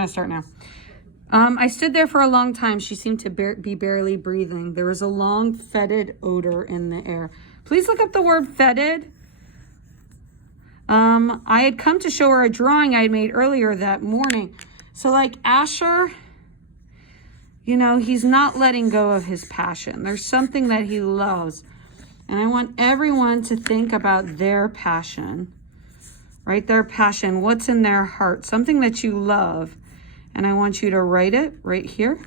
I'll start now. I stood there for a long time. She seemed to be barely breathing. There was a long, fetid odor in the air. Please look up the word fetid. I had come to show her a drawing I had made earlier that morning. So like Asher, you know, he's not letting go of his passion. There's something that he loves. And I want everyone to think about their passion, right? Their passion, what's in their heart, something that you love. And I want you to write it right here.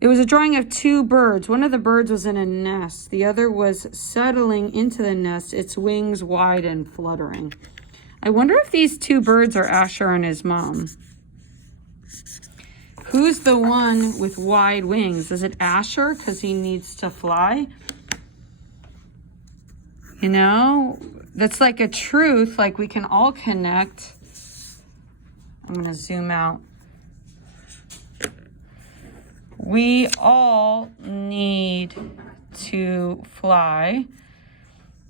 It was a drawing of two birds. One of the birds was in a nest. The other was settling into the nest, its wings wide and fluttering. I wonder if these two birds are Asher and his mom. Who's the one with wide wings? Is it Asher because he needs to fly? You know, that's like a truth, like we can all connect. I'm going to zoom out. We all need to fly.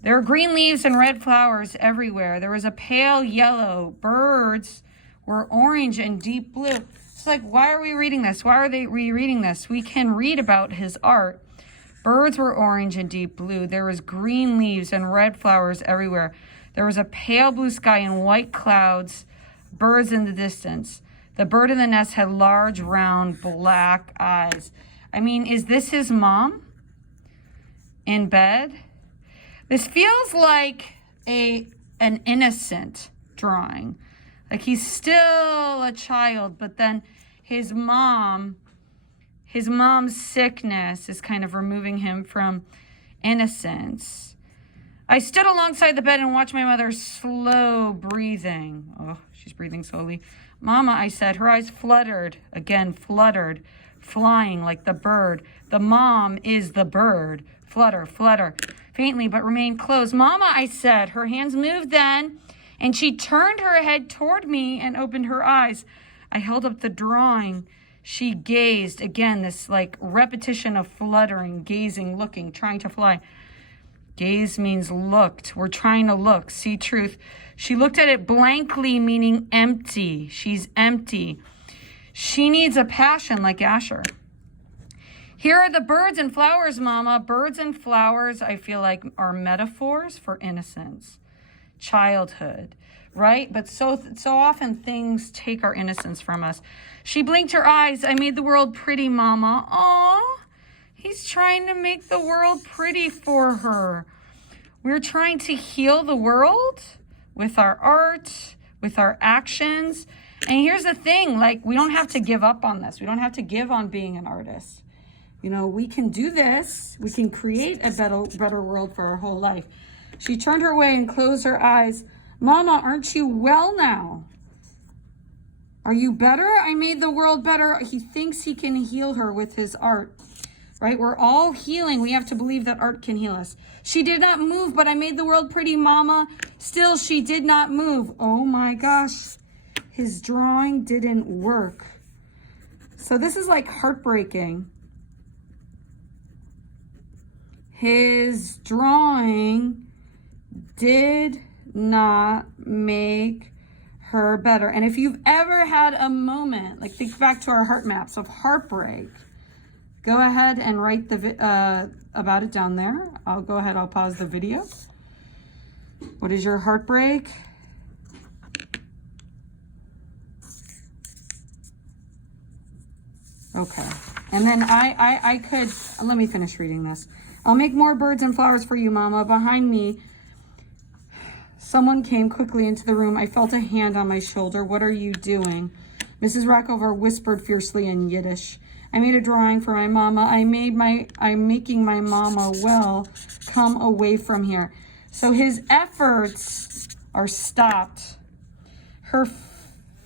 There are green leaves and red flowers everywhere. There was a pale yellow. Birds were orange and deep blue. It's like, why are we reading this? Why are they rereading this? We can read about his art. Birds were orange and deep blue. There was green leaves and red flowers everywhere. There was a pale blue sky and white clouds, birds in the distance. The bird in the nest had large, round, black eyes. I mean, is this his mom in bed? This feels like an innocent drawing. Like he's still a child, but then his mom's sickness is kind of removing him from innocence. I stood alongside the bed and watched my mother slow breathing. Oh, she's breathing slowly. Mama, I said, her eyes fluttered, flying like the bird. The mom is the bird. Flutter, faintly, but remained closed. Mama, I said, her hands moved then, and she turned her head toward me and opened her eyes. I held up the drawing. She gazed again, this like repetition of fluttering, gazing, looking, trying to fly. Gaze means looked. We're trying to look, see truth. She looked at it blankly, meaning empty. She's empty. She needs a passion like Asher. Here are the birds and flowers, Mama. Birds and flowers, I feel like, are metaphors for innocence, childhood, right? But so often things take our innocence from us. She blinked her eyes. I made the world pretty, Mama. Aw, he's trying to make the world pretty for her. We're trying to heal the world with our art, with our actions. And here's the thing, like, we don't have to give up on this. We don't have to give on being an artist. You know, we can do this. We can create a better world for our whole life. She turned her way and closed her eyes. Mama, aren't you well now? Are you better? I made the world better. He thinks he can heal her with his art, right? We're all healing. We have to believe that art can heal us. She did not move, but I made the world pretty, Mama. Still, she did not move. Oh my gosh. His drawing didn't work. So this is like heartbreaking. His drawing did not make her better. And if you've ever had a moment, like think back to our heart maps of heartbreak, go ahead and write about it down there. I'll go ahead, I'll pause the video. What is your heartbreak? Okay. And then I could, let me finish reading this. I'll make more birds and flowers for you, Mama. Behind me, someone came quickly into the room. I felt a hand on my shoulder. What are you doing? Mrs. Rockover whispered fiercely in Yiddish. I made a drawing for my mama. I'm making my mama well. Come away from here. So his efforts are stopped. Her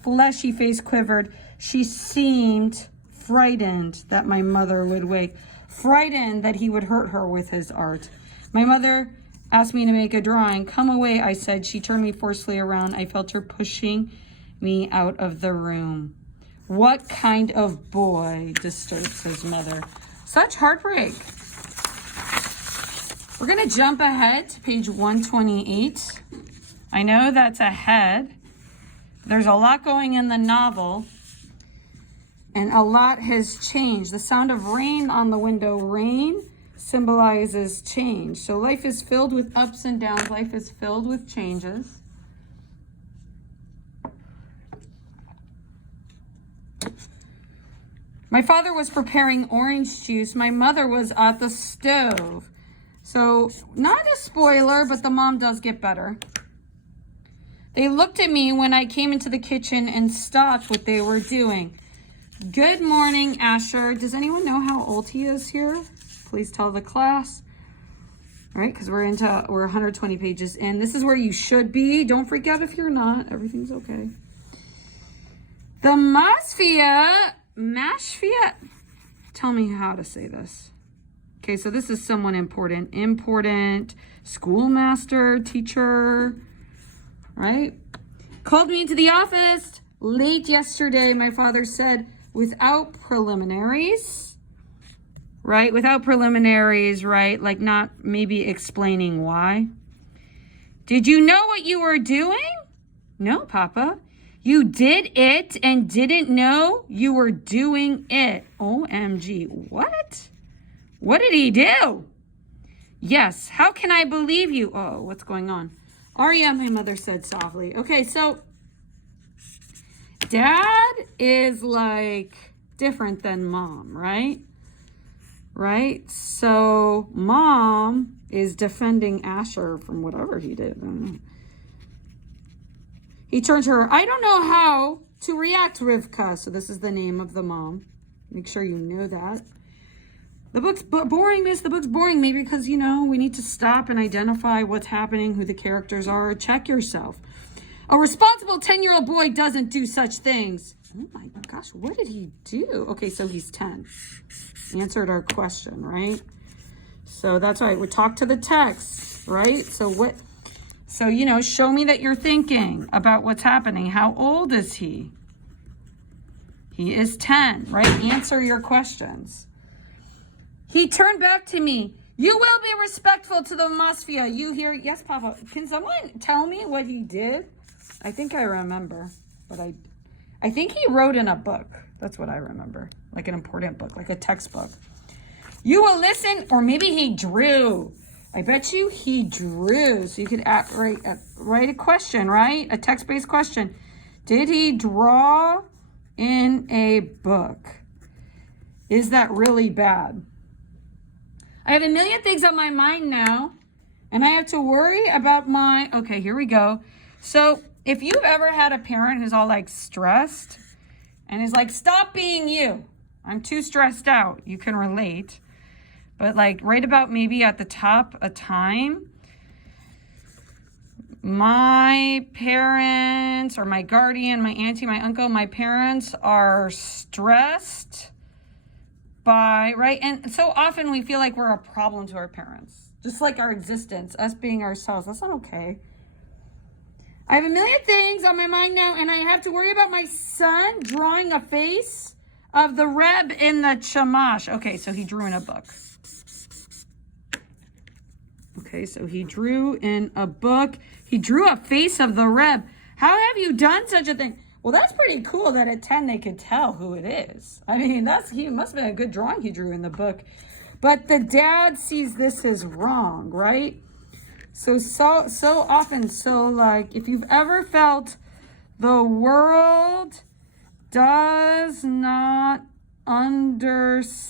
fleshy face quivered. She seemed frightened that my mother would wake. Frightened that he would hurt her with his art. My mother asked me to make a drawing. Come away, I said. She turned me forcefully around. I felt her pushing me out of the room. What kind of boy disturbs his mother? Such heartbreak. We're going to jump ahead to page 128. I know that's ahead. there's a lot going in the novel, and a lot has changed. The sound of rain on the window. Rain symbolizes change. So life is filled with ups and downs. Life is filled with changes. My father was preparing orange juice. My mother was at the stove. So not a spoiler, but the mom does get better. They looked at me when I came into the kitchen and stopped what they were doing. Good morning, Asher. Does anyone know how old he is here? Please tell the class. All right, because we're 120 pages in. This is where you should be. Don't freak out if you're not. Everything's okay. The Mashfia. Tell me how to say this. Okay, so this is someone important. Important schoolmaster, teacher, right? Called me into the office late yesterday. My father said, without preliminaries, right? Without preliminaries, right? Like not maybe explaining why. Did you know what you were doing? No, Papa. You did it and didn't know you were doing it. OMG, what? What did he do? Yes, how can I believe you? Oh, what's going on? Arya, my mother said softly. Okay, so Dad is like different than Mom, right? Right? So Mom is defending Asher from whatever he did. I don't know. He turned to her. I don't know how to react, Rivka. So this is the name of the mom. Make sure you know that. The book's boring, miss. The book's boring. Maybe because, we need to stop and identify what's happening, who the characters are. Check yourself. A responsible 10-year-old boy doesn't do such things. Oh my gosh, what did he do? Okay, so he's 10. Answered our question, right? So that's right. We talk to the text, right? So show me that you're thinking about what's happening. How old is he? He is 10, right? Answer your questions. He turned back to me. You will be respectful to the Mafia. You hear? Yes, Papa. Can someone tell me what he did? I think I remember, but I think he wrote in a book. That's what I remember. Like an important book, like a textbook. You will listen, or maybe he drew. I bet you he drew. So you could write a question, right? A text-based question. Did he draw in a book? Is that really bad? I have a million things on my mind now, and I have to worry about okay, here we go. So if you've ever had a parent who's all like stressed and is like, stop being you. I'm too stressed out. You can relate. But like right about maybe at the top a time, my parents or my guardian, my auntie, my uncle, my parents are stressed by, right? And so often we feel like we're a problem to our parents, just like our existence, us being ourselves. That's not okay. I have a million things on my mind now, and I have to worry about my son drawing a face of the Reb in the Chumash. Okay, so he drew in a book. Okay, so he drew in a book. He drew a face of the Reb. How have you done such a thing? Well, that's pretty cool that at 10 they could tell who it is. I mean, he must have been a good drawing he drew in the book. But the dad sees this as wrong, right? So often, like, if you've ever felt the world does not understand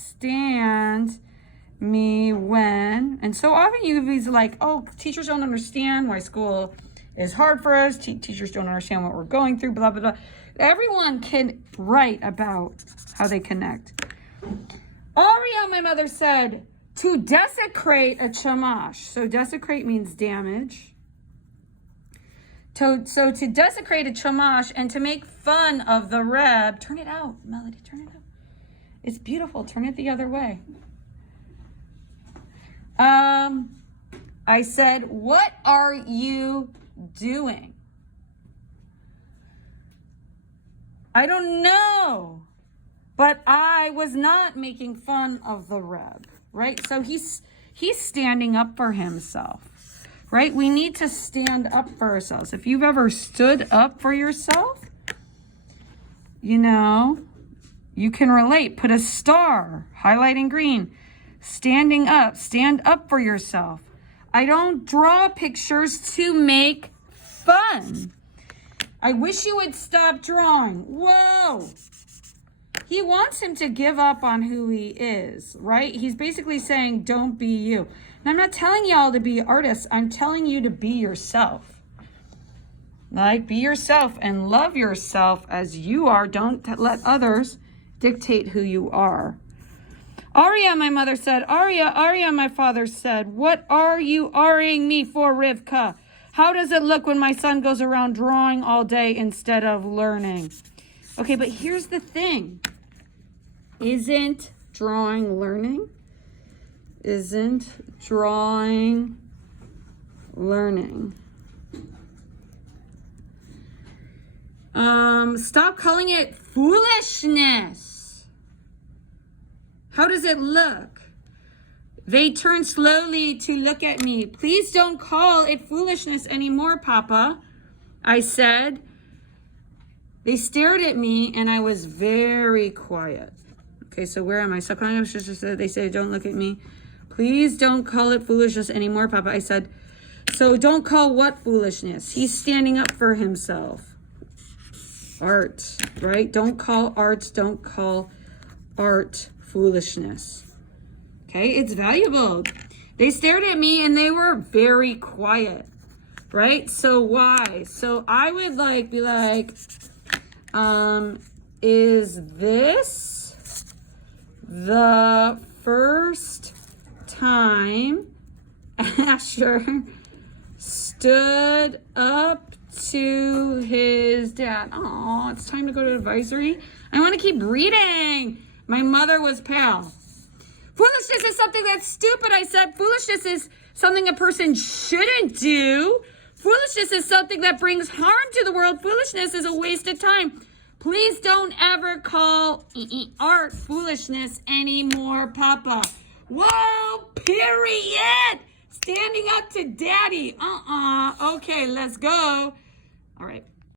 me when, and so often you be like, oh, teachers don't understand why school is hard for us. Teachers don't understand what we're going through, blah, blah, blah. Everyone can write about how they connect. Aria, my mother said, to desecrate a chamash. So desecrate means damage. So to desecrate a chamash and to make fun of the Reb. Turn it out, Melody, turn it out. It's beautiful. Turn it the other way. I said, what are you doing? I don't know. But I was not making fun of the Reb, right? So he's standing up for himself, right? We need to stand up for ourselves. If you've ever stood up for yourself, you know, you can relate. Put a star, highlighting green. Standing up, stand up for yourself. I don't draw pictures to make fun. I wish you would stop drawing. Whoa. He wants him to give up on who he is, right? He's basically saying, don't be you. And I'm not telling y'all to be artists. I'm telling you to be yourself. Like, be yourself and love yourself as you are. Don't let others dictate who you are. Arya, my mother said. Arya, my father said. What are you arring me for, Rivka? How does it look when my son goes around drawing all day instead of learning? Okay, but here's the thing. Isn't drawing learning? Isn't drawing learning? Stop calling it foolishness. How does it look? They turned slowly to look at me. Please don't call it foolishness anymore, Papa, I said. They stared at me and I was very quiet. Okay, so where am I? They say, don't look at me. Please don't call it foolishness anymore, Papa. I said, so don't call what foolishness? He's standing up for himself. Art, right? Don't call art foolishness. Okay, it's valuable. They stared at me and they were very quiet, right? So why? So I would be like, is this the first time Asher stood up to his dad? Oh, it's time to go to advisory. I want to keep reading. My mother was pale. Foolishness is something that's stupid, I said. Foolishness is something a person shouldn't do. Foolishness is something that brings harm to the world. Foolishness is a waste of time. Please don't ever call art foolishness anymore, Papa. Whoa, period. Standing up to daddy. Okay, let's go. All right.